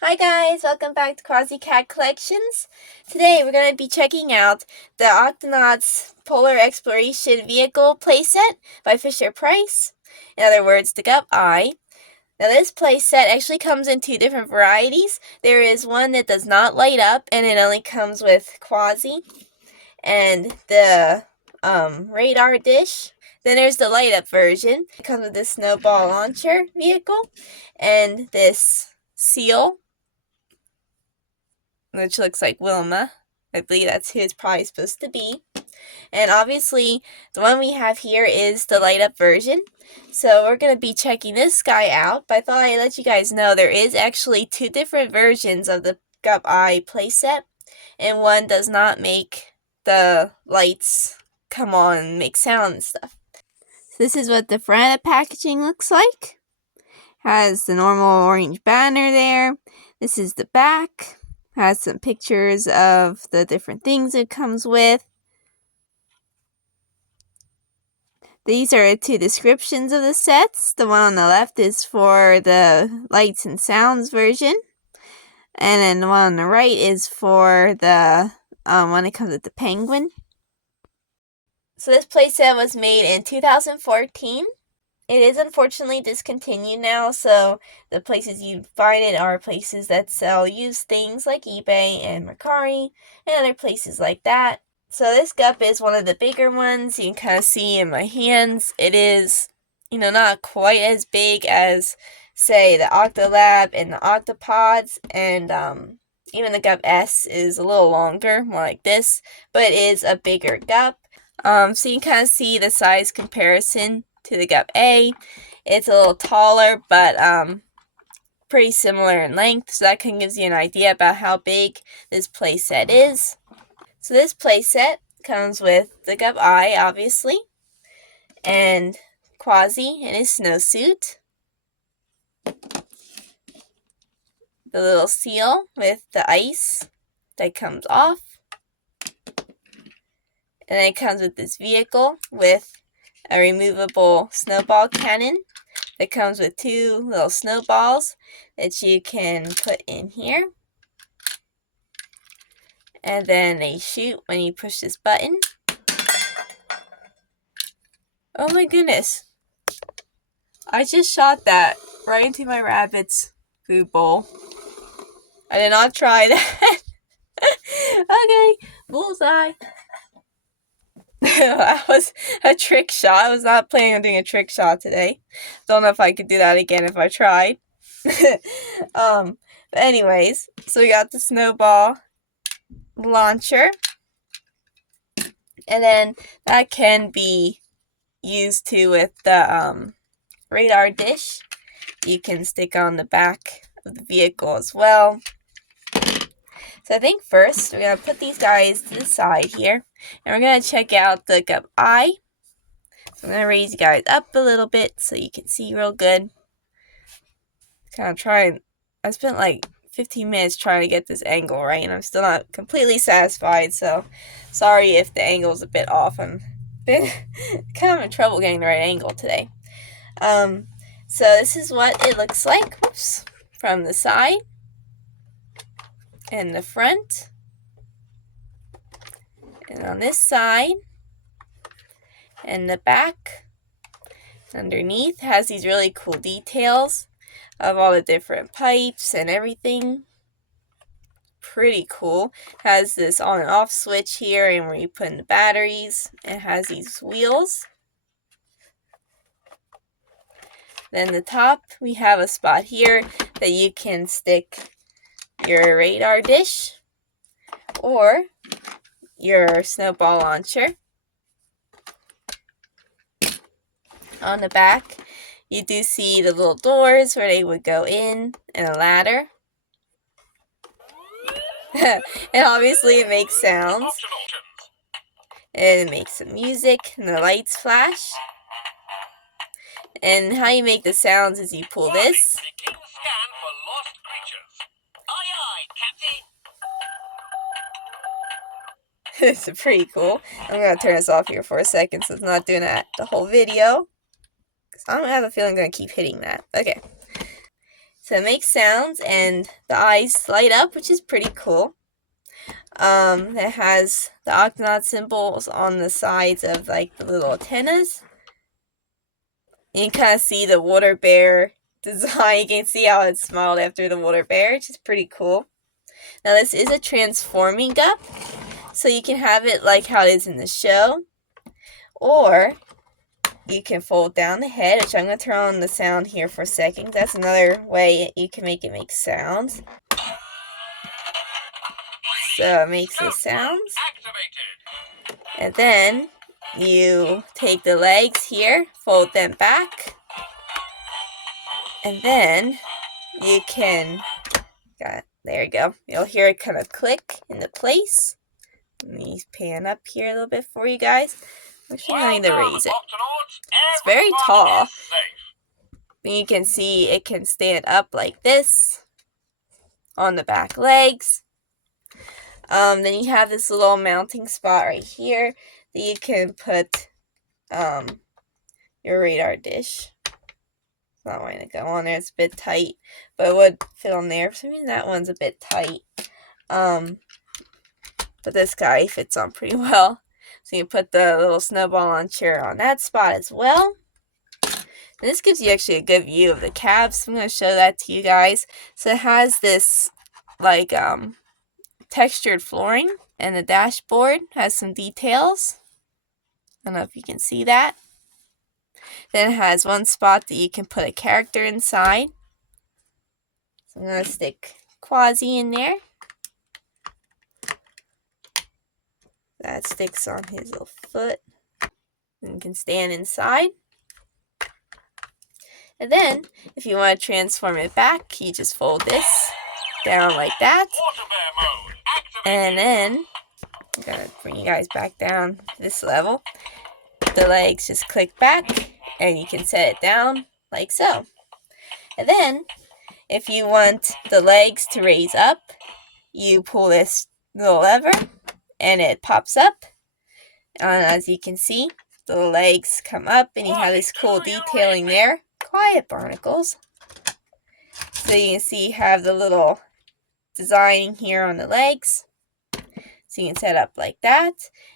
Hi guys, welcome back to Quasi Cat Collections. Today we're going to be checking out the Octonauts Polar Exploration Vehicle playset by Fisher-Price. In other words, the Gup Eye. Now this playset actually comes in two different varieties. There is one that does not light up and it only comes with Quasi and the radar dish. Then there's the light up version. It comes with this snowball launcher vehicle and this seal, which looks like Wilma. I believe that's who it's probably supposed to be. And obviously, the one we have here is the light up version. So we're going to be checking this guy out, but I thought I'd let you guys know there is actually two different versions of the Gup Eye playset, and one does not make the lights come on and make sound and stuff. So this is what the front of the packaging looks like. Has the normal orange banner there. This is the back. Has some pictures of the different things it comes with. These are two descriptions of the sets. The one on the left is for the lights and sounds version. And then the one on the right is for the one that comes with the penguin. So this playset was made in 2014. It is unfortunately discontinued now, so the places you find it are places that sell used things like eBay and Mercari and other places like that. So this Gup is one of the bigger ones. You can kind of see in my hands. It is, not quite as big as, say, the Octolab and the Octopods, and even the Gup S is a little longer, more like this, but it is a bigger Gup. So you can kind of see the size comparison to the Gup A. It's a little taller, but pretty similar in length, so that kind of gives you an idea about how big this playset is. So this playset comes with the Gup Eye, obviously, and Quasi in his snowsuit, the little seal with the ice that comes off, and then it comes with this vehicle with a removable snowball cannon that comes with two little snowballs that you can put in here. And then they shoot when you push this button. Oh my goodness. I just shot that right into my rabbit's food bowl. I did not try that. Okay, bullseye. That was a trick shot. I was not planning on doing a trick shot today. Don't know if I could do that again if I tried. But anyways, so we got the snowball launcher. And then that can be used too with the radar dish. You can stick on the back of the vehicle as well. So I think first we're going to put these guys to the side here, and we're going to check out the Gup Eye. So I'm going to raise you guys up a little bit so you can see real good. Kind of trying, I spent like 15 minutes trying to get this angle right, and I'm still not completely satisfied, so sorry if the angle is a bit off. I'm been kind of in trouble getting the right angle today. So this is what it looks like, whoops, from the side and the front, and on this side and the back. Underneath has these really cool details of all the different pipes and everything. Pretty cool. Has this on and off switch here, and where you put in the batteries. It has these wheels. Then the top, we have a spot here that you can stick your radar dish or your snowball launcher. On the back, you do see the little doors where they would go in, and a ladder. And obviously it makes sounds. And it makes some music, and the lights flash. And how you make the sounds is you pull this. It's pretty cool. I'm going to turn this off here for a second so it's not doing that the whole video. I don't have a feeling I'm going to keep hitting that. Okay. So it makes sounds and the eyes light up, which is pretty cool. It has the Octonaut symbols on the sides of like the little antennas. You can kind of see the water bear design. You can see how it's modeled after the water bear, which is pretty cool. Now this is a transforming Gup, so you can have it like how it is in the show, or you can fold down the head, which I'm going to turn on the sound here for a second. That's another way you can make it make sounds. So it makes the sounds. And then you take the legs here, fold them back, and then you can, there you go. You'll hear it kind of click into place. Let me pan up here a little bit for you guys. Actually, I need to raise it. It's very tall. And you can see it can stand up like this on the back legs. Then you have this little mounting spot right here that you can put your radar dish. It's not wanting to go on there. It's a bit tight, but it would fit on there. For some reason, that one's a bit tight. But this guy fits on pretty well. So you put the little snowball launcher on that spot as well. And this gives you actually a good view of the cab, so I'm going to show that to you guys. So it has this like textured flooring, and the dashboard has some details. I don't know if you can see that. Then it has one spot that you can put a character inside. So I'm going to stick Quasi in there. That sticks on his little foot. And you can stand inside. And then, if you want to transform it back, you just fold this down like that. And then, I'm going to bring you guys back down to this level. The legs just click back, and you can set it down like so. And then, if you want the legs to raise up, you pull this little lever, and it pops up. And as you can see, the legs come up, and you have this cool detailing there. Quiet, barnacles. So you can see you have the little design here on the legs. So you can set up like that.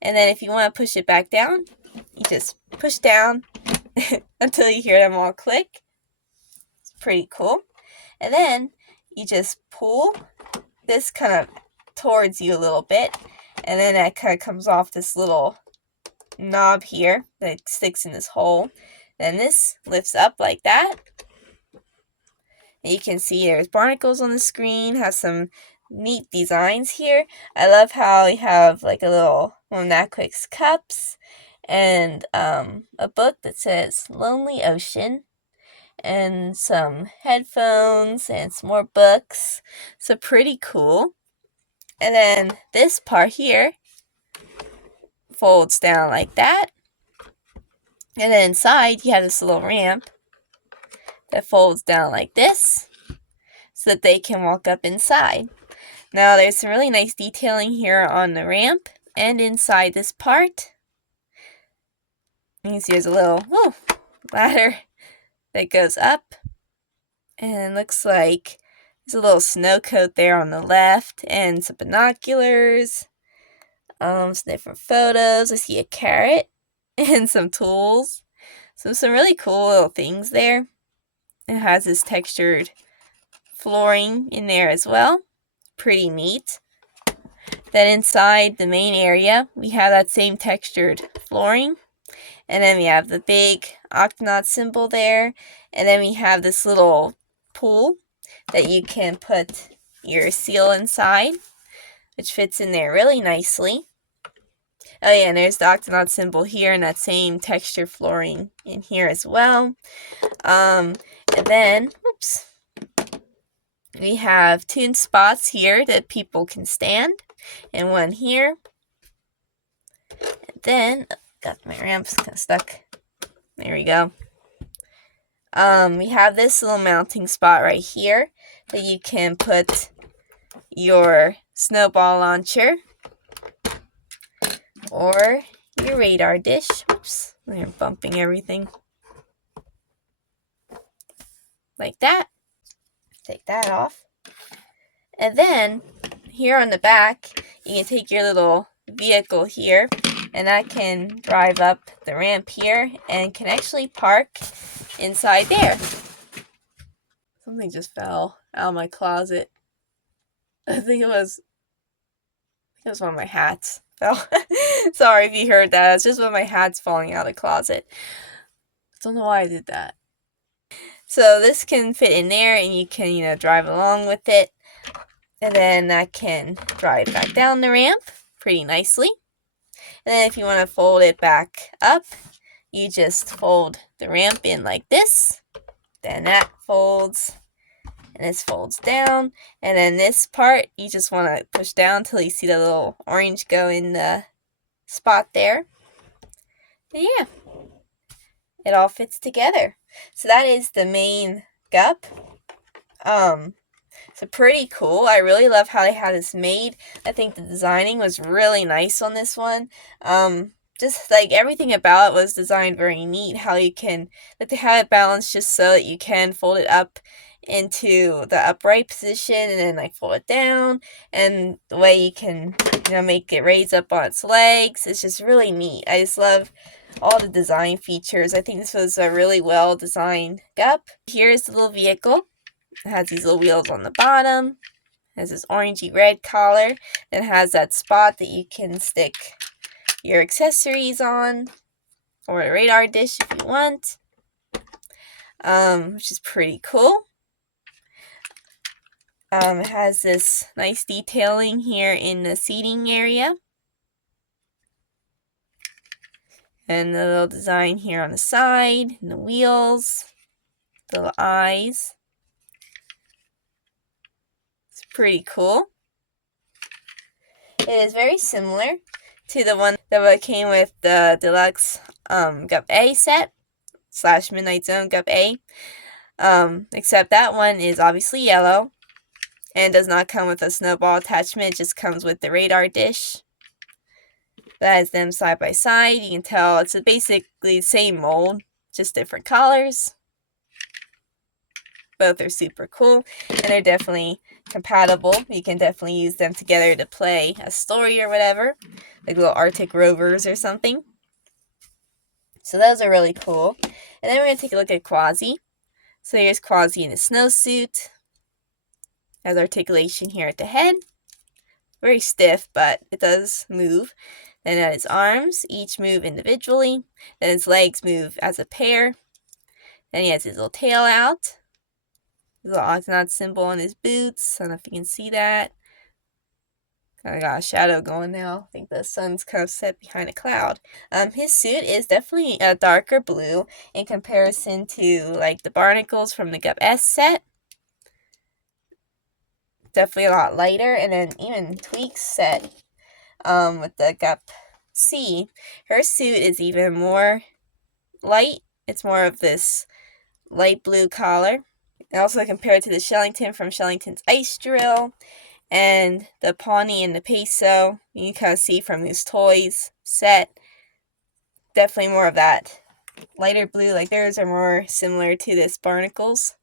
And then if you want to push it back down, you just push down until you hear them all click. It's pretty cool. And then you just pull this kind of towards you a little bit. And then that kind of comes off this little knob here that sticks in this hole. Then this lifts up like that. And you can see there's barnacles on the screen, has some neat designs here. I love how you have like a little one that clicks cups and a book that says Lonely Ocean and some headphones and some more books. So pretty cool. And then this part here folds down like that. And then inside, you have this little ramp that folds down like this so that they can walk up inside. Now, there's some really nice detailing here on the ramp and inside this part. You can see there's a little ladder that goes up. And it looks like there's a little snow coat there on the left and some binoculars, some different photos. I see a carrot. And some tools. So some really cool little things there. It has this textured flooring in there as well. Pretty neat. Then inside the main area, we have that same textured flooring. And then we have the big Octonaut symbol there. And then we have this little pool that you can put your seal inside, which fits in there really nicely. Oh yeah, and there's the Octonaut symbol here and that same texture flooring in here as well. And then, we have 2 spots here that people can stand, and one here. And then, got my ramp's kind of stuck. There we go. We have this little mounting spot right here that you can put your snowball launcher or your radar dish. Oops, I'm bumping everything. Like that. Take that off. And then here on the back, you can take your little vehicle here, and that can drive up the ramp here and can actually park inside there. Something just fell out of my closet. I think it was one of my hats. Fell. Sorry if you heard that. It's just one of my hats falling out of the closet. Don't know why I did that. So this can fit in there, and you can, drive along with it. And then that can drive back down the ramp pretty nicely. And then if you want to fold it back up, you just fold the ramp in like this. Then that folds, and this folds down. And then this part, you just want to push down until you see the little orange go in the spot there. And yeah, it all fits together. So that is the main Gup. So pretty cool. I really love how they had this made. I think the designing was really nice on this one. Just like everything about it was designed very neat. How you can, they have it balanced just so that you can fold it up into the upright position and then like fold it down, and the way you can make it raise up on its legs. It's just really neat. I just love all the design features. I think this was a really well designed Gup. Here's the little vehicle. It has these little wheels on the bottom. It has this orangey red collar. It has that spot that you can stick your accessories on, or a radar dish if you want, which is pretty cool. It has this nice detailing here in the seating area. And the little design here on the side, and the wheels, the little eyes. It's pretty cool. It is very similar to the one that came with the deluxe Gup A set / Midnight Zone Gup A. Except that one is obviously yellow and does not come with a snowball attachment. It just comes with the radar dish. That is them side by side. You can tell it's basically the same mold, just different colors. Both are super cool, and they're definitely compatible. You can definitely use them together to play a story or whatever, like little Arctic Rovers or something. So those are really cool. And then we're going to take a look at Quasi. So here's Quasi in a snowsuit. Has articulation here at the head. Very stiff, but it does move. Then at his arms, each move individually. Then his legs move as a pair. Then he has his little tail out. His little Octonauts symbol on his boots. I don't know if you can see that. Kind of got a shadow going now. I think the sun's kind of set behind a cloud. His suit is definitely a darker blue in comparison to like the barnacles from the Gup S set. Definitely a lot lighter. And then even Tweak's set with the Gup C, her suit is even more light. It's more of this light blue collar. And also compared to the Shellington from Shellington's Ice Drill and the Pawnee and the Peso, you can kind of see from these toys set, definitely more of that lighter blue. Like theirs are more similar to this Barnacles.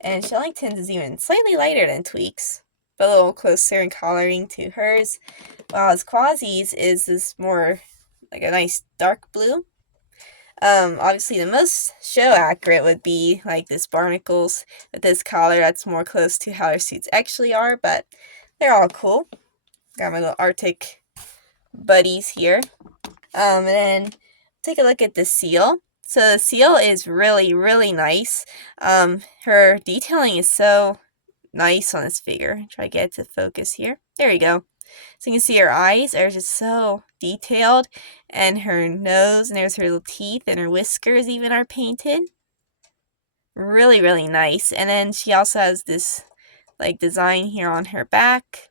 And Shellington's is even slightly lighter than Tweak's, but a little closer in coloring to hers. While his Quasi's is this more like a nice dark blue. Obviously the most show accurate would be like this Barnacles with this collar. That's more close to how their suits actually are, but they're all cool. Got my little Arctic buddies here. And then take a look at the seal. So the seal is really, really nice. Her detailing is so nice on this figure. Try to get it to focus here. There we go. So you can see her eyes are just so detailed, and her nose, and there's her little teeth, and her whiskers even are painted. Really, really nice. And then she also has this like design here on her back.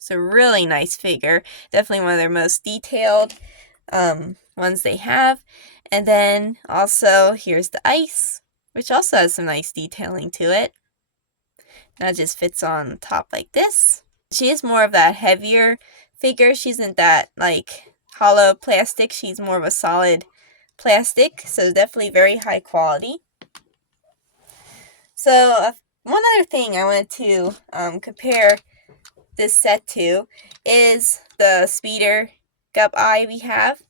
So really nice figure. Definitely one of their most detailed ones they have. And then also here's the ice, which also has some nice detailing to it. That just fits on top like this. She is more of that heavier figure. She isn't that like hollow plastic. She's more of a solid plastic, so definitely very high quality. So one other thing I wanted to compare this set to is the speeder Gup Eye we have.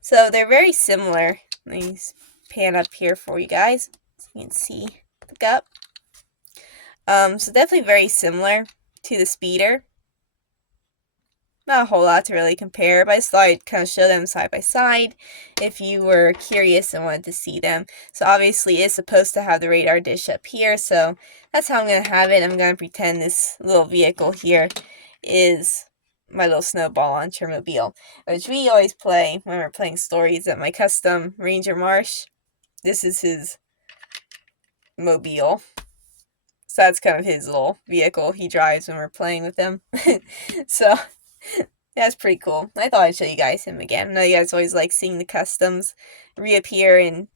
So they're very similar. Let me pan up here for you guys so you can see the Gup. So definitely very similar to the speeder. Not a whole lot to really compare, but I just thought I'd kind of show them side by side if you were curious and wanted to see them. So obviously it's supposed to have the radar dish up here, so that's how I'm going to have it. I'm going to pretend this little vehicle here is my little snowball launcher mobile, which we always play when we're playing stories at my custom Ranger Marsh. This is his mobile. So that's kind of his little vehicle he drives when we're playing with him. So that's pretty cool. I thought I'd show you guys him again. I know you guys always like seeing the customs reappear in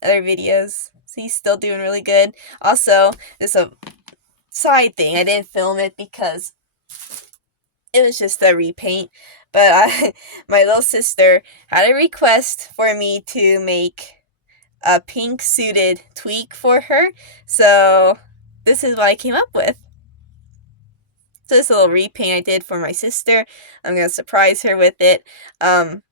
other videos. So he's still doing really good. Also, this is a side thing. I didn't film it because it was just a repaint. But my little sister had a request for me to make a pink suited tweak for her. So this is what I came up with. So this little repaint I did for my sister. I'm going to surprise her with it.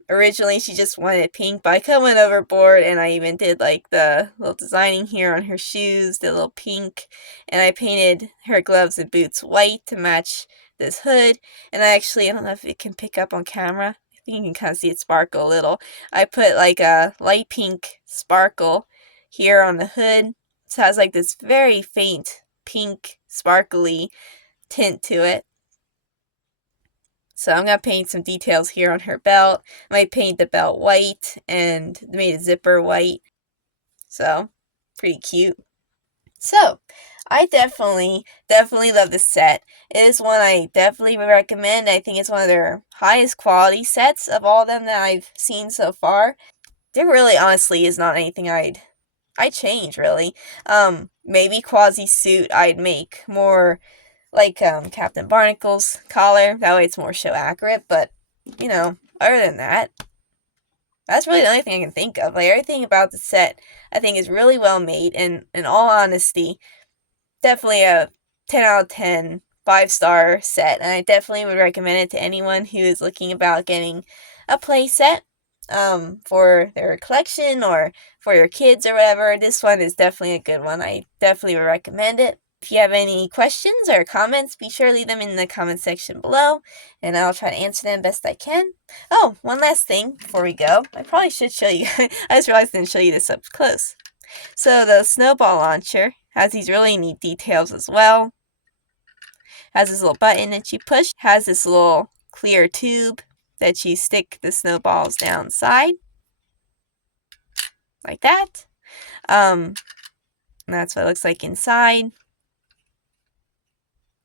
Originally she just wanted pink, but I kind of went overboard and I even did like the little designing here on her shoes, the little pink. And I painted her gloves and boots white to match this hood. And I don't know if it can pick up on camera. I think you can kind of see it sparkle a little. I put like a light pink sparkle here on the hood. So it has like this very faint pink sparkly tint to it. So I'm going to paint some details here on her belt. I might paint the belt white and made a zipper white. So, pretty cute. So, I definitely love this set. It is one I definitely would recommend. I think it's one of their highest quality sets of all of them that I've seen so far. There really honestly is not anything I'd change, really. Maybe Quasi suit I'd make more like Captain Barnacle's collar. That way it's more show accurate, but, you know, other than that, that's really the only thing I can think of. Like, everything about the set, I think, is really well made, and in all honesty, definitely a 10 out of 10, 5-star set, and I definitely would recommend it to anyone who is looking about getting a playset for their collection or for your kids or whatever. This one is definitely a good one. I definitely would recommend it. If you have any questions or comments, be sure to leave them in the comment section below, and I'll try to answer them best I can. Oh, one last thing before we go. I probably should show you. I just realized I didn't show you this up close. So the snowball launcher has these really neat details as well. Has this little button that you push. Has this little clear tube that you stick the snowballs down inside. Like that. And that's what it looks like inside.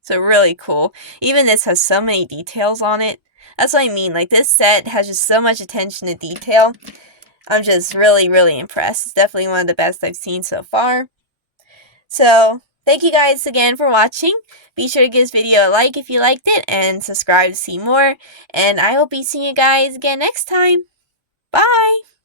So really cool. Even this has so many details on it. That's what I mean. Like, this set has just so much attention to detail. I'm just really, really impressed. It's definitely one of the best I've seen so far. So, thank you guys again for watching. Be sure to give this video a like if you liked it, and subscribe to see more. And I will be seeing you guys again next time. Bye!